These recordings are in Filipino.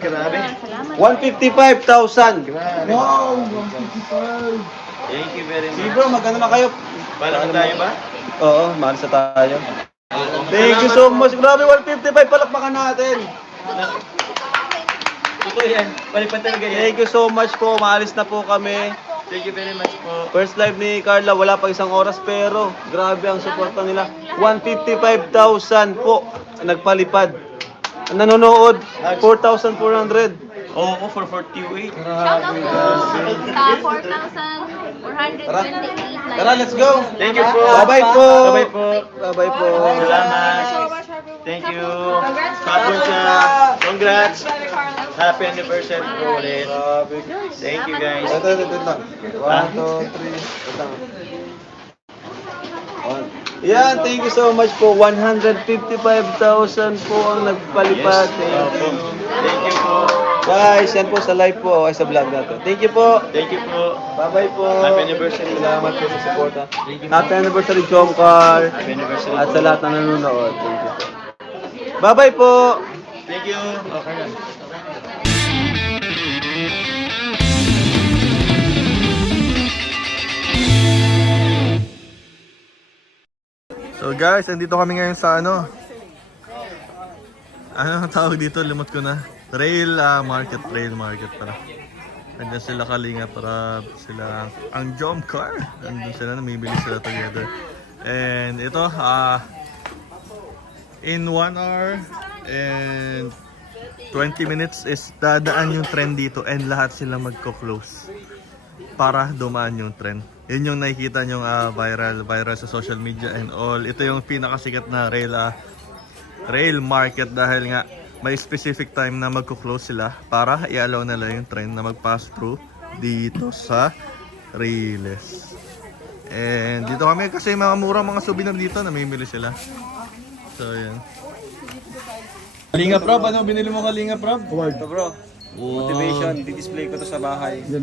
Grabe. Salamat. 155,000. Wow! 155! Thank you very Sige much. bro, magkano na kayo? Paano tayo ba? Oo, mahal sa tayo. Thank you so much. Grabe, 155. Palakpakan natin. Totoo yan. Balipan talaga yan. Thank you so much po. Maalis na po kami. Thank you very much po. First live ni Carla, wala pa isang oras pero grabe ang suporta nila. 155,000 po nagpalipad. Ang Nanonood, 4,400. Oo, oh, for 48. Shout out po sa 4,428 Tara, let's go. Thank you po. Bye-bye po. Bye-bye po. Bye-bye po. Salamat. Thank you. Siya. Congrats. Happy anniversary po ulit. Thank you guys. Ito, ito, ito lang. One, two, three. Ito. Yan, thank you so much po. 155,000 po ang nagpalipad. Yes. Thank you. Thank you. Guys, yan po sa live po, ay sa vlog natin. Thank you po. Thank you po. Bye-bye po. Happy anniversary. Salamat po sa suporta. Happy anniversary, Jomcar. Happy anniversary. At sa lahat na nanonood. Thank you po. Bye-bye po. Thank you. Okay lang. So guys, andito kami ngayon sa ano? Ano ang tawag dito? Limot ko na. Trail ah, market, trail market pala. Andiyan sila kalinga para sila ang jump car. Andun sila, namimili sila together. And ito, ah, in 1 hour and 20 minutes is dadaan yung trend dito and lahat sila magko-close para dumaan yung trend. Yun yung nakikita nyong ah, viral, viral sa social media and all. Ito yung pinakasikat na rail, ah, rail market dahil nga may specific time na magko-close sila para i-allow nila yung trend na mag-pass through dito sa Riles. And dito kami kasi mga murang mga souvenir dito, namimili sila. So, yan. Kalinga Prab, ano binili mo Kalinga Prab? Ito bro. Motivation. Di-display ko to sa bahay. To,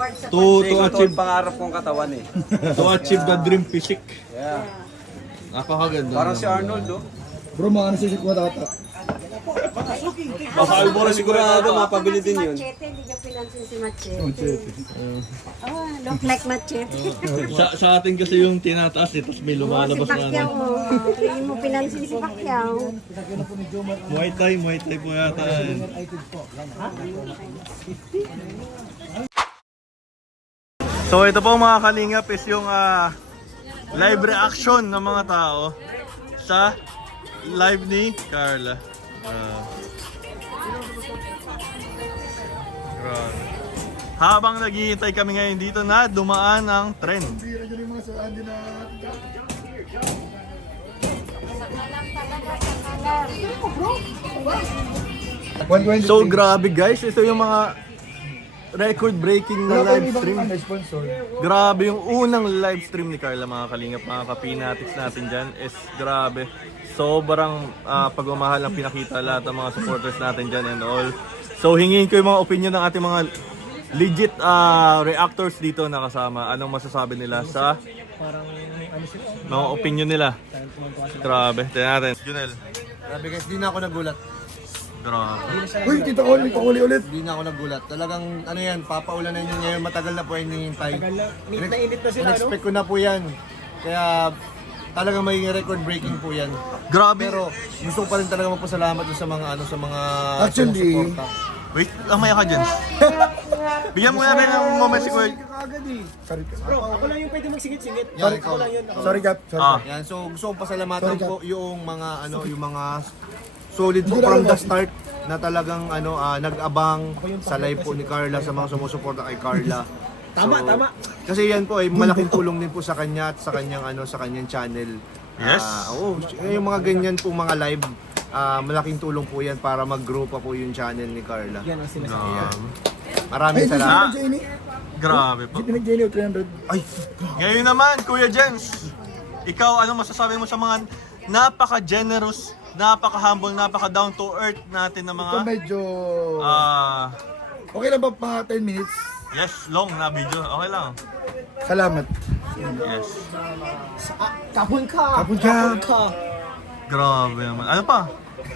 Kasi to ito achieve, ang pangarap kong katawan eh. to achieve the dream physique. Yeah. Napakaganda. Parang si Arnold oh. Bro, mga nasisik mo tata. Baka Albora sigurado mapabili din yun. Machete, hindi ka pinansin si Machete. Oh, look like Machete. Sa, sa atin kasi yung tinataas eh, tapos may si lumalabas na Pacquiao, ano. oh. Hindi mo pinansin si Pacquiao. Muay Thai, Muay Thai po yata. So ito po mga kalingap is yung ah, live reaction ng mga tao sa live ni Carla. Ah. Grabe. Habang naghihintay kami ngayon dito na dumaan ang trend. So grabe guys, ito yung mga record breaking na live stream. Grabe yung unang live stream ni Carla mga kalingap, mga kapinatics natin dyan is grabe. Sobrang ah, pagmamahal ang pinakita lahat ng mga supporters natin dyan and all. So hingin ko yung mga opinion ng ating mga legit ah, reactors dito na kasama. Anong masasabi nila sa mga opinion nila? Grabe, tingnan natin. Junel, Grabe guys, di na ako nagulat. grabe. Uy, tita ko, pakuli ulit. Hindi na ako nagulat. Talagang ano yan, papaulan na yun ngayon. Matagal na po yung hinihintay. Init na init na sila, no? In-expect ko na po yan. Kaya talagang magiging record breaking po yan. Grabe. Pero gusto ko pa rin talaga magpasalamat sa mga ano sa mga Actually, sumusuporta. Wait, lamaya ka dyan. Bigyan mo namin ng moment si Kuya. Sorry, Bro, ako lang yung pwede magsingit-singit. Yan, ikaw. sorry Gap. Sorry. Ah, Yan, so gusto kong pasalamatan Sorry, po yung mga ano, yung mga solid po from the start na talagang ano ah, nag-abang sa live po ni Carla sa mga sumusuporta kay Carla. Tama, So, tama. Kasi yan po ay malaking tulong din po sa kanya at sa kanyang ano sa kanyang channel. Yes. Ah, oo, yung mga ganyan po mga live ah, malaking tulong po yan para mag-grow pa po yung channel ni Carla. Yan ang sinasabi. Ayan. Ay, Maraming salamat. grabe po. Si Pinag Jenny, 300. Ay, Ngayon naman, Kuya Jens, ikaw ano masasabi mo sa mga napaka-generous, napaka-humble, napaka-down to earth natin na Ito mga medyo... ah Okay lang ba mga 10 minutes? Yes, long na video. Okay lang. Salamat. Yes. Kapon ka! Kapon ka. ka! Grabe naman. Ano pa?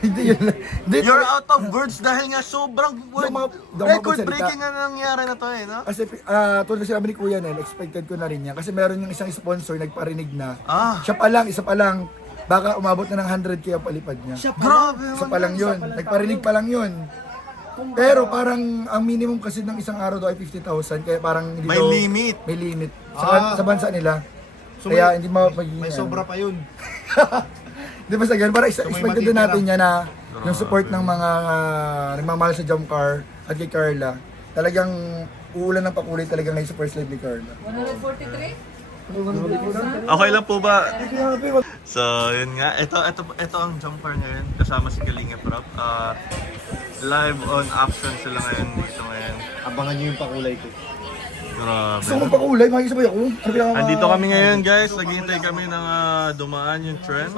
Hindi yun. Hindi. You're out of words dahil nga sobrang Di ako ma- di ako record breaking nga nangyari na to eh, no? Kasi ah tulad na sinabi ni Kuya Nel, expected ko na rin yan. Kasi meron yung isang sponsor nagparinig na. Ah. Siya pa lang, isa pa lang. Baka umabot na ng 100k ang palipad niya. Grabe Isa pa lang yun. Nagparinig pa lang yun. Pero parang ang minimum kasi ng isang araw daw ay 50,000 kaya parang hindi May daw- limit. May limit. Sa, Ah. sa bansa nila. So kaya may- hindi mo magiging May ano. sobra pa yun. Di ba sa ganun? Parang may expected din matitira. natin yan na yung support ng mga uh, nagmamahal sa Jump Car at kay Carla. Talagang uulan ng pakulay talaga ngayon sa first live ni Carla. Okay lang po ba? So, yun nga. Ito, ito, ito ang jumper ngayon. Kasama si Kalinga Prop. Ah, live on action sila ngayon dito ngayon. Abangan nyo yung pakulay ko. Grabe. Gusto mo pakulay? Makikisabay ako. Ano kaya mga- Andito kami ngayon guys. Naghihintay kami ng ah, dumaan yung trend.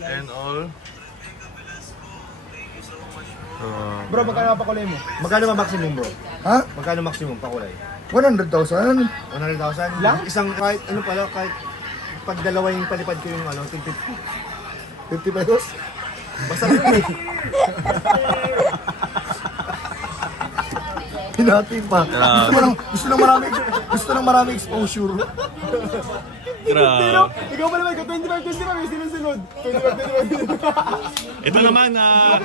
And all. Grabe. Bro, magkano pakulay mo? Magkano ba maximum bro? Ha? Magkano maximum pakulay? 100,000? 100,000? Lang? Isang kahit ano pala, kahit pag dalawa yung palipad ko yung ano, 50. 50 pesos? Basta yun eh. Hinati pa. Gusto mo ng, gusto ng marami, gusto ng marami exposure. Grabe. Ikaw pa naman, 25, 25, yung sinusunod. 25, 25. Ito naman, ah,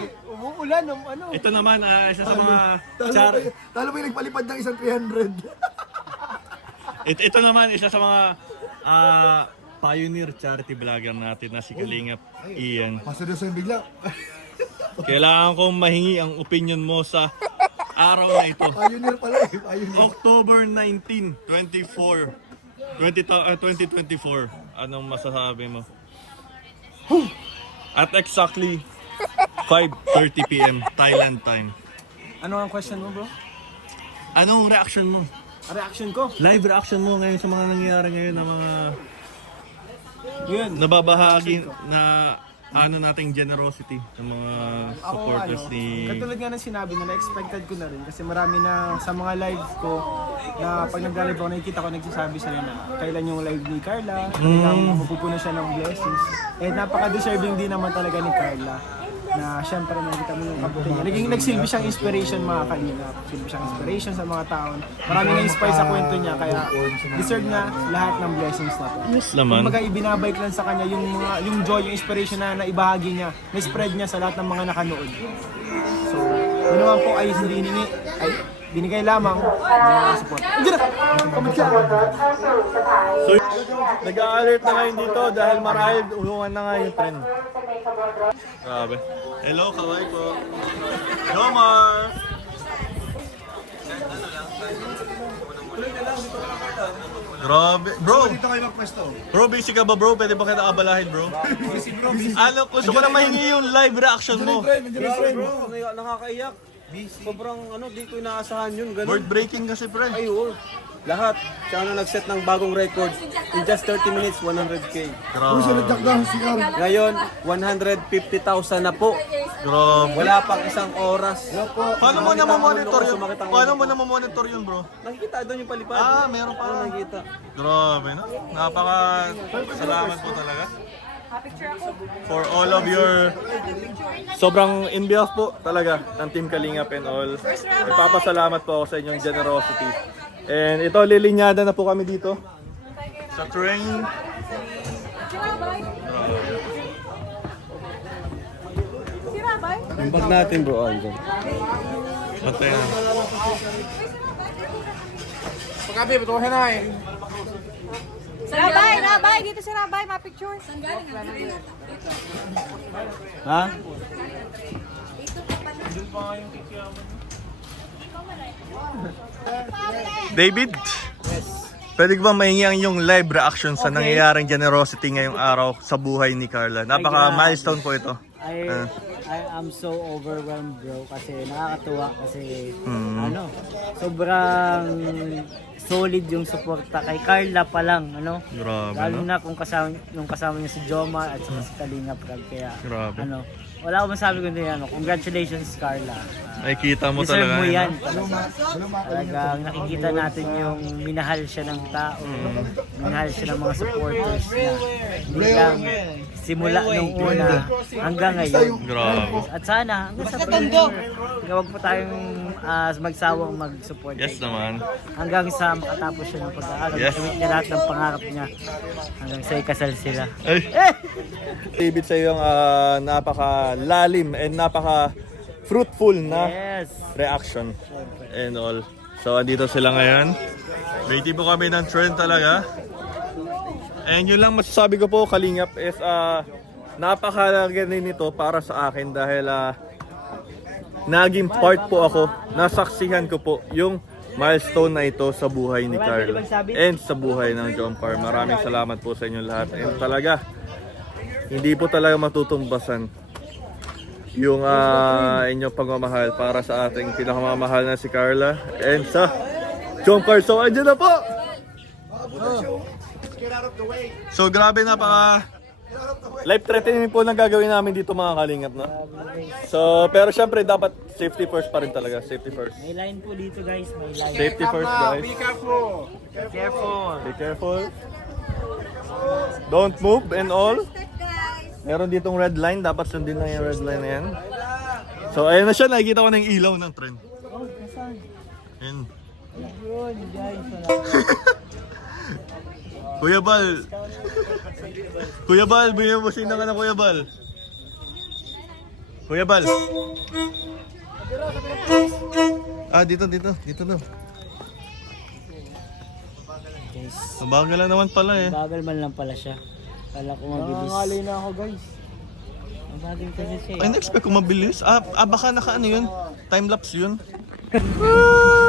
Umuulan, ng ano. ito naman, ah, isa sa mga Talo char... pa, talo pa yung nagpalipad ng isang 300. Ito, ito naman, isa sa mga ah, pioneer charity vlogger natin na si Kalingap Ian. Maseryoso yung bigla. Kailangan kong mahingi ang opinion mo sa araw na ito. Pioneer pala eh. Pioneer. October 19, 24, 20, to- ah, 2024. Anong masasabi mo? At exactly 5.30 p.m. Thailand time. Ano ang question mo, bro? Anong reaction mo? Reaction ko. Live reaction mo ngayon sa mga nangyayari ngayon ng mga Yun. nababahagi na ano nating generosity ng mga Ako supporters ano, ni katulad nga ng sinabi nila, expected ko na rin kasi marami na sa mga live ko na pag nag-live ako nakikita ko nagsasabi sila na kailan yung live ni Carla, kailan mapupuno siya ng blessings. Eh napaka-deserving din naman talaga ni Carla na syempre nakita mo yung kabuti niya. Naging nagsilbi siyang inspiration mga kalina. Silbi siyang inspiration sa mga tao. Marami na inspire sa kwento niya kaya deserve niya lahat ng blessings na to. Yes naman. Kumbaga ibinabike lang sa kanya yung mga yung joy, yung inspiration na naibahagi niya, na-spread niya sa lahat ng mga nakanood. So, yun naman po ay hindi hiningi, ay binigay lamang ng mga support. Andiyan na! Comment ka! So, nag-alert na ngayon dito dahil marahil ulungan na nga yung trend. Grabe. Hello, kaway po. Jomar! Grabe. Bro, Dito kayo magpwesto. bro, busy ka ba bro? Pwede ba kita abalahin bro? Ano, gusto ko na mahingi yung live reaction mo. Bro, nakakaiyak. Sobrang ano, di ko inaasahan yun. Ganun. Word breaking kasi pre. Ay, oo. Lahat. Siya na nag-set ng bagong record. In just 30 minutes, 100k. Uy, sulit Grabe. dakdang si Carla. Ngayon, 150,000 na po. Grabe. Wala pang isang oras. Paano mo na monitor yun? Sumakit ang Paano mo na monitor yun bro? Nakikita doon yung palipad. Ah, meron pa. Oo, nakikita. Grabe, no? Napaka salamat po talaga. For all of your sobrang in behalf po talaga ng Team Kalingap and all. Nagpapasalamat po ako sa inyong generosity. And ito, lilinyada na po kami dito. Sa train. Yung bag natin bro, andyan. Patay na. Rabay, rabay. Dito si Rabay, ma-picture. Ha? David, pwede ko ba mahingi ang iyong live reaction sa nangyayaring generosity ngayong araw sa buhay ni Carla? Napaka milestone po ito. I, Ah. I am so overwhelmed bro kasi nakakatuwa kasi Mm. ano sobrang solid yung suporta kay Carla pa lang ano Grabe, lalo no? na kung kasama nung kasama niya si Joma at saka si Kalinga Prab kaya Grabe. ano wala akong masabi kundi ano congratulations Carla Ah, Nakikita mo deserve talaga. mo yun, yan talagang nakikita natin yung minahal siya ng tao Mm. minahal siya ng mga supporters niya hindi lang simula nung una hanggang ngayon. Grabe. At sana, hanggang sa future, huwag po tayong ah, magsawang mag-support. Yes naman. Hanggang sa makatapos siya ng pag-aaral. Yes. Yes. niya lahat ng pangarap niya. Hanggang sa ikasal sila. Ay. David sa iyong ah, napaka-lalim and napaka-fruitful na Yes. reaction and all. So, andito sila ngayon. Ready po kami ng trend talaga. And yun lang masasabi ko po, Kalingap, is uh, napakalaga din nito para sa akin dahil ah, naging part po ako, nasaksihan ko po yung milestone na ito sa buhay ni Carl and sa buhay ng John Carr. Maraming salamat po sa inyo lahat. And talaga, hindi po talaga matutumbasan yung ah, inyong pagmamahal para sa ating pinakamamahal na si Carla and sa John Carr. So, andyan na po! So, grabe napaka life threatening po nang gagawin namin dito mga kalingap no? So, pero syempre dapat safety first pa rin talaga. Safety first. May line po dito guys, may line. Safety first guys. Careful! Careful. Be careful. Don't move and all. Meron ditong red line. Dapat sundin lang yung red line na yan. So, ayun na siya. Nakikita ko na yung ilaw ng trend. Oh, nasaan? Ayun. Kuya Bal. Kuya Bal, binibusin na ka na Kuya Bal. Kuya Bal. Ah, dito, dito. Dito na. Guys, Mabagal lang naman pala eh. bagal man lang pala siya. Kala ko mabilis. Nangangalay na ako guys. Mabagal kasi siya. Ay, na-expect ko mabilis. Ah, ah baka naka ano yun? Time-lapse yun.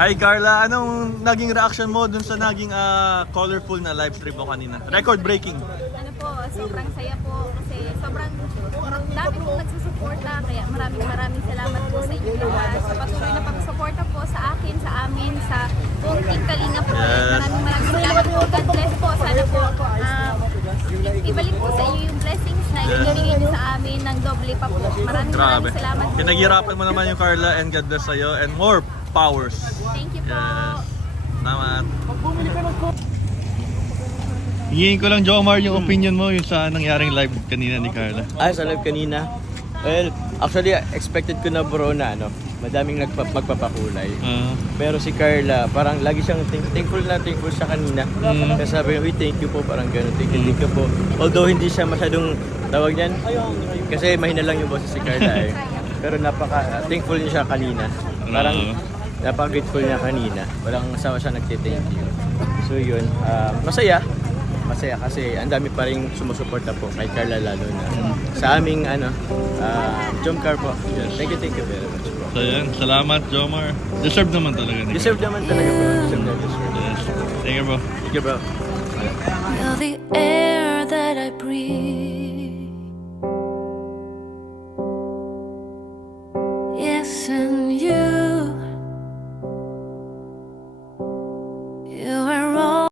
Hi Carla, anong naging reaction mo dun sa naging ah, colorful na live stream mo kanina? Record breaking. Ano po, sobrang saya po kasi sobrang dami pong nagsusuporta kaya maraming maraming salamat po sa inyo lahat sa patuloy na pagsuporta po sa akin, sa amin, sa buong Team Kalinga po. Yes. Maraming maraming salamat po. God bless po. Sana po um, ibalik po sa inyo yung blessings na ibinigay niyo sa amin ng doble pa po. Maraming Grabe. maraming salamat po. Pinaghirapan mo naman yung Carla and God bless sa'yo and more powers. Thank you po. Yes. Salamat. Hingin ko lang, Jomar, yung opinion mo yung sa nangyaring live kanina ni Carla. Ah, sa live kanina. Well, actually, expected ko na bro na ano, madaming nagpa magpapakulay. Ah, Pero si Carla, parang lagi siyang think- thankful na thankful siya kanina. Kasi sabi niya, "Uy, thank you po, parang gano'n, thank you, thank you po. Although hindi siya masyadong tawag niyan, kasi mahina lang yung boses si Carla eh. Pero napaka thankful niya siya kanina. Parang Oo. Napaka-grateful niya kanina. Walang sawa siya nagte-thank you. So yun, ah, masaya. Masaya kasi ang dami pa rin sumusuporta po kay Carla lalo na sa aming ano, uh, Jom Car po. Yun. Thank you, thank you very much po. so yan, salamat Jomar. Deserve naman talaga ni Deserve naman talaga po. Deserve na deserve. Yes. Thank you bro. Thank you bro. You're the air that I breathe.